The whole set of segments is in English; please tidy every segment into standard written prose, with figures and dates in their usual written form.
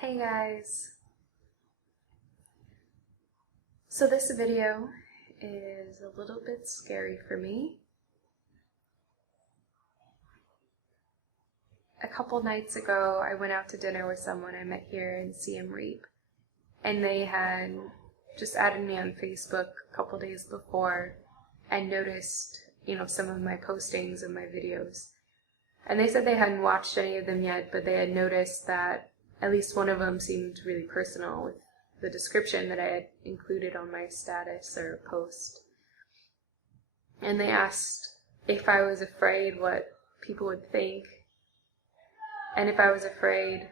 Hey guys! So this video is a little bit scary for me. A couple nights ago I went out to dinner with someone I met here in Siem Reap, and they had just added me on Facebook a couple days before and noticed, some of my postings and my videos. And they said they hadn't watched any of them yet, but they had noticed that at least one of them seemed really personal with the description that I had included on my status or post. And they asked if I was afraid what people would think, and if I was afraid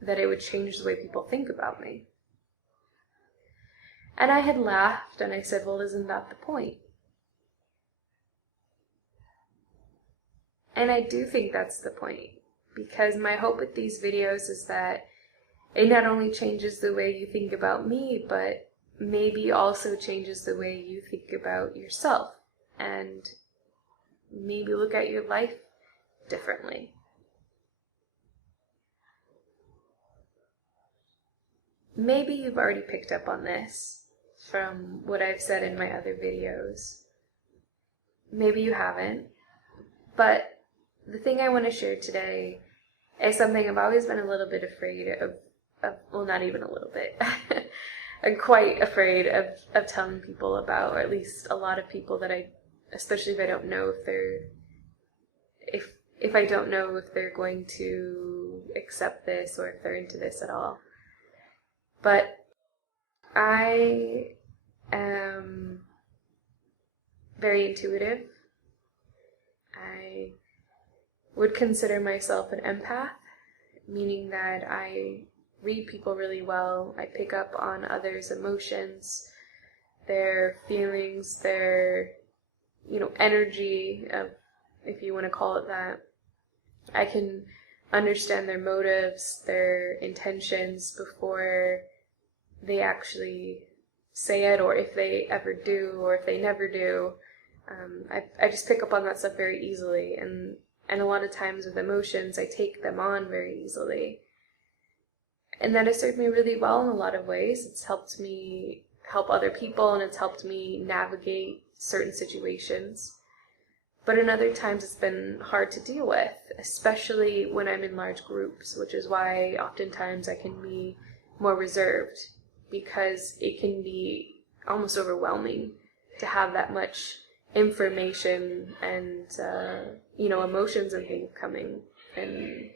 that it would change the way people think about me. And I had laughed and I said, well, isn't that the point? And I do think that's the point, because my hope with these videos is that it not only changes the way you think about me, but maybe also changes the way you think about yourself and maybe look at your life differently. Maybe you've already picked up on this from what I've said in my other videos. Maybe you haven't, but the thing I want to share today is something I've always been a little bit afraid of, well, not even a little bit. I'm quite afraid of telling people about, or at least a lot of people that especially if I don't know if I don't know if they're going to accept this or if they're into this at all. But I am very intuitive. I would consider myself an empath, meaning that I read people really well. I pick up on others' emotions, their feelings, their, energy, if you want to call it that. I can understand their motives, their intentions before they actually say it, or if they ever do, or if they never do. I just pick up on that stuff very easily, and a lot of times with emotions, I take them on very easily. And that has served me really well in a lot of ways. It's helped me help other people, and it's helped me navigate certain situations. But in other times, it's been hard to deal with, especially when I'm in large groups, which is why oftentimes I can be more reserved, because it can be almost overwhelming to have that much information and, emotions and things coming, and,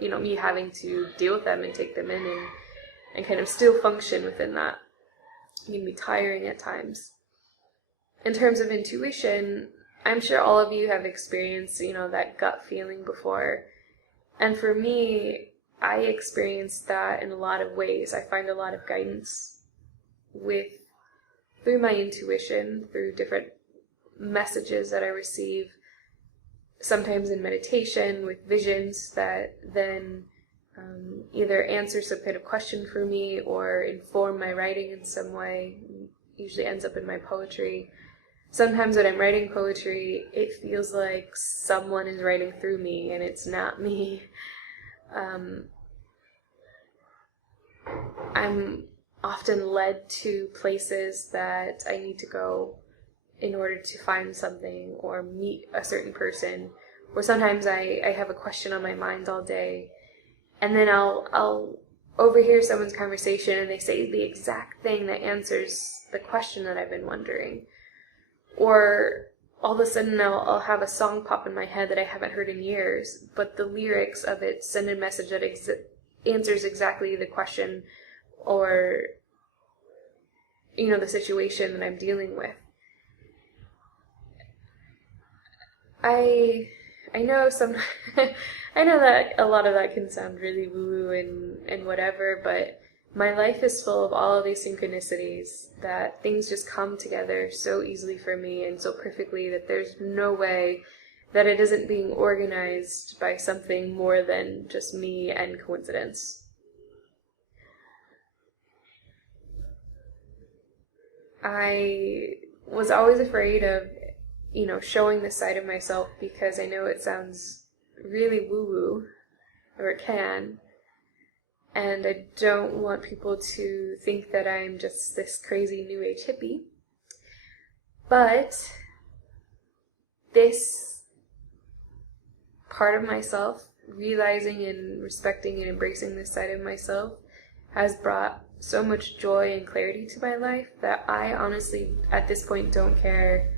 me having to deal with them and take them in and kind of still function within that. It can be tiring at times. In terms of intuition, I'm sure all of you have experienced, that gut feeling before. And for me, I experienced that in a lot of ways. I find a lot of guidance through my intuition, through different messages that I receive, sometimes in meditation with visions that then either answer some kind of question for me or inform my writing in some way. Usually ends up in my poetry. Sometimes when I'm writing poetry, it feels like someone is writing through me and it's not me. I'm often led to places that I need to go in order to find something or meet a certain person. Or sometimes I have a question on my mind all day, and then I'll overhear someone's conversation and they say the exact thing that answers the question that I've been wondering. Or all of a sudden I'll have a song pop in my head that I haven't heard in years, but the lyrics of it send a message that answers exactly the question or, the situation that I'm dealing with. I know I know that a lot of that can sound really woo-woo and whatever, but my life is full of all of these synchronicities, that things just come together so easily for me and so perfectly that there's no way that it isn't being organized by something more than just me and coincidence. I was always afraid of, showing this side of myself, because I know it sounds really woo-woo, or it can, And I don't want people to think that I'm just this crazy New Age hippie. But this part of myself, realizing and respecting and embracing this side of myself, has brought so much joy and clarity to my life that I honestly, at this point, don't care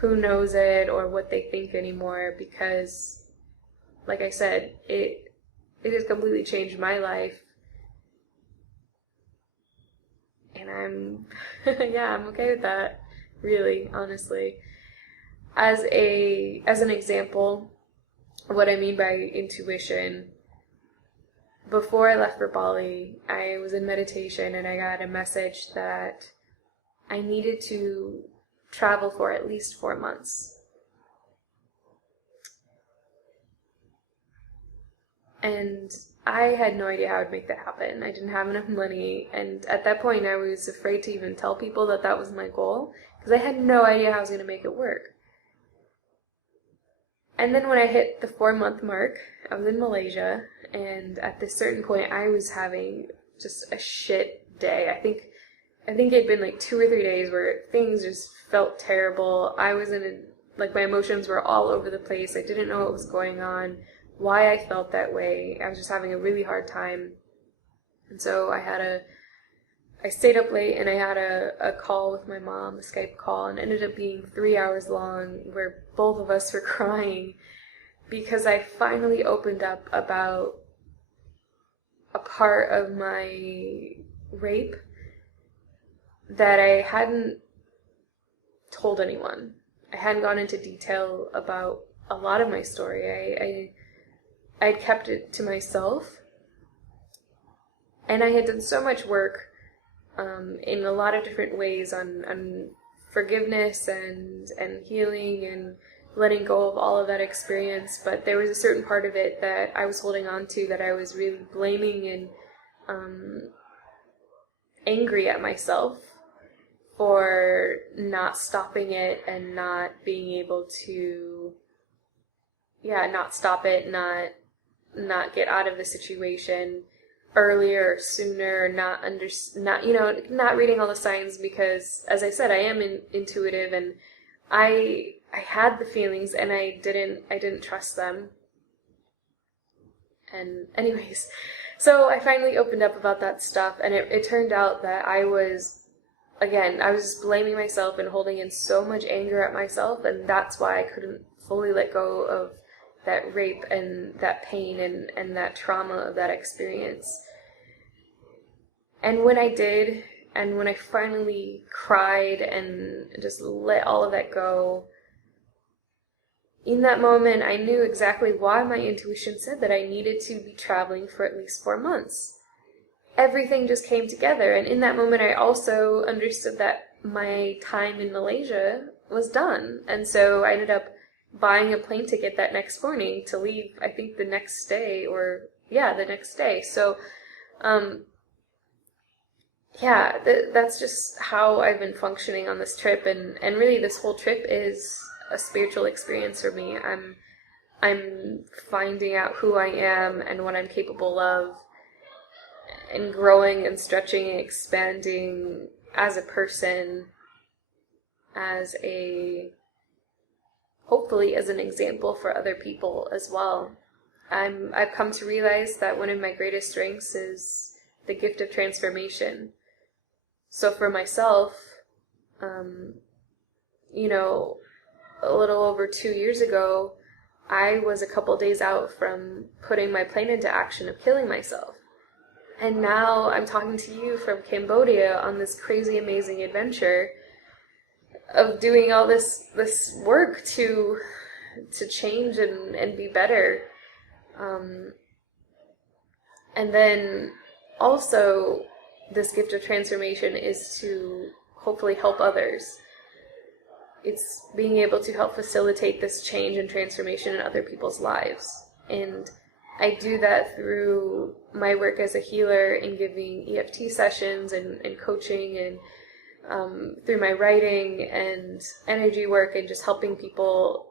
who knows it or what they think anymore, because, like I said, it has completely changed my life. And I'm, yeah, I'm okay with that, really, honestly. As an example, what I mean by intuition, before I left for Bali, I was in meditation and I got a message that I needed to travel for at least 4 months. And I had no idea how I would make that happen. I didn't have enough money, and at that point I was afraid to even tell people that that was my goal, because I had no idea how I was going to make it work. And then when I hit the 4-month mark, I was in Malaysia, and at this certain point I was having just a shit day. I think it'd been like 2 or 3 days where things just felt terrible. I was like, my emotions were all over the place. I didn't know what was going on, why I felt that way. I was just having a really hard time. And so I stayed up late and I had a call with my mom, a Skype call, and it ended up being 3 hours long, where both of us were crying because I finally opened up about a part of my rape that I hadn't told anyone. I hadn't gone into detail about a lot of my story. I'd kept it to myself, and I had done so much work in a lot of different ways on forgiveness and healing and letting go of all of that experience, but there was a certain part of it that I was holding on to, that I was really blaming and angry at myself for not stopping it and not being able to, not stop it, not get out of the situation earlier or sooner, not reading all the signs, because, as I said, I am intuitive, and I had the feelings and I didn't trust them. And anyways, so I finally opened up about that stuff, and it turned out that I was just blaming myself and holding in so much anger at myself, and that's why I couldn't fully let go of that rape and that pain and that trauma of that experience. And when I did, and when I finally cried and just let all of that go, in that moment I knew exactly why my intuition said that I needed to be traveling for at least 4 months. Everything just came together, and in that moment I also understood that my time in Malaysia was done, and so I ended up buying a plane ticket that next morning to leave, I think the next day. So that's just how I've been functioning on this trip, and really this whole trip is a spiritual experience for me. I'm finding out who I am and what I'm capable of, and growing and stretching and expanding as a person, hopefully as an example for other people as well. I've come to realize that one of my greatest strengths is the gift of transformation. So for myself, a little over 2 years ago, I was a couple days out from putting my plan into action of killing myself. And now I'm talking to you from Cambodia on this crazy, amazing adventure of doing all this work to change and be better. And then also, this gift of transformation is to hopefully help others. It's being able to help facilitate this change and transformation in other people's lives. And I do that through my work as a healer in giving EFT sessions and coaching, and through my writing and energy work, and just helping people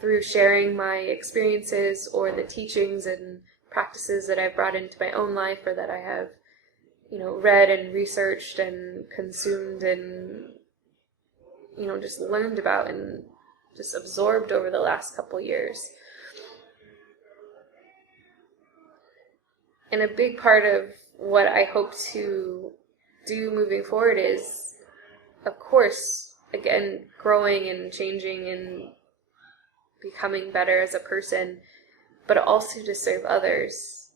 through sharing my experiences or the teachings and practices that I've brought into my own life, or that I have, read and researched and consumed and, just learned about and just absorbed over the last couple years. And a big part of what I hope to do moving forward is, of course, again, growing and changing and becoming better as a person, but also to serve others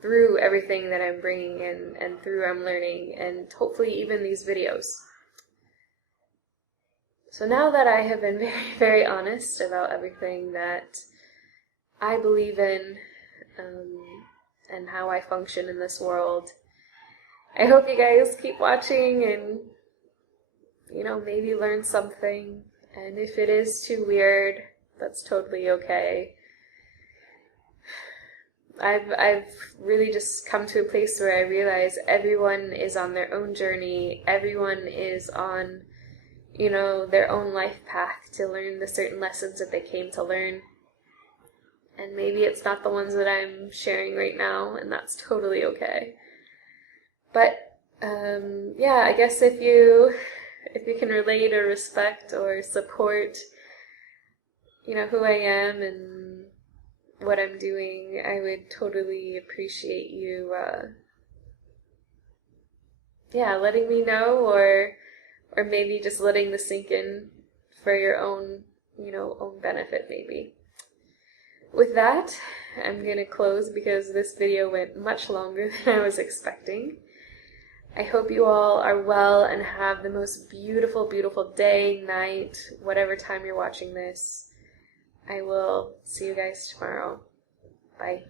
through everything that I'm bringing in and through I'm learning, and hopefully even these videos. So now that I have been very, very honest about everything that I believe in, and how I function in this world, I hope you guys keep watching and, maybe learn something. And if it is too weird, that's totally okay. I've really just come to a place where I realize everyone is on their own journey. Everyone is on, their own life path to learn the certain lessons that they came to learn. And maybe it's not the ones that I'm sharing right now, and that's totally okay. But, I guess if you can relate or respect or support, who I am and what I'm doing, I would totally appreciate you, letting me know, or maybe just letting this sink in for your own, own benefit maybe. With that, I'm going to close because this video went much longer than I was expecting. I hope you all are well and have the most beautiful, beautiful day, night, whatever time you're watching this. I will see you guys tomorrow. Bye.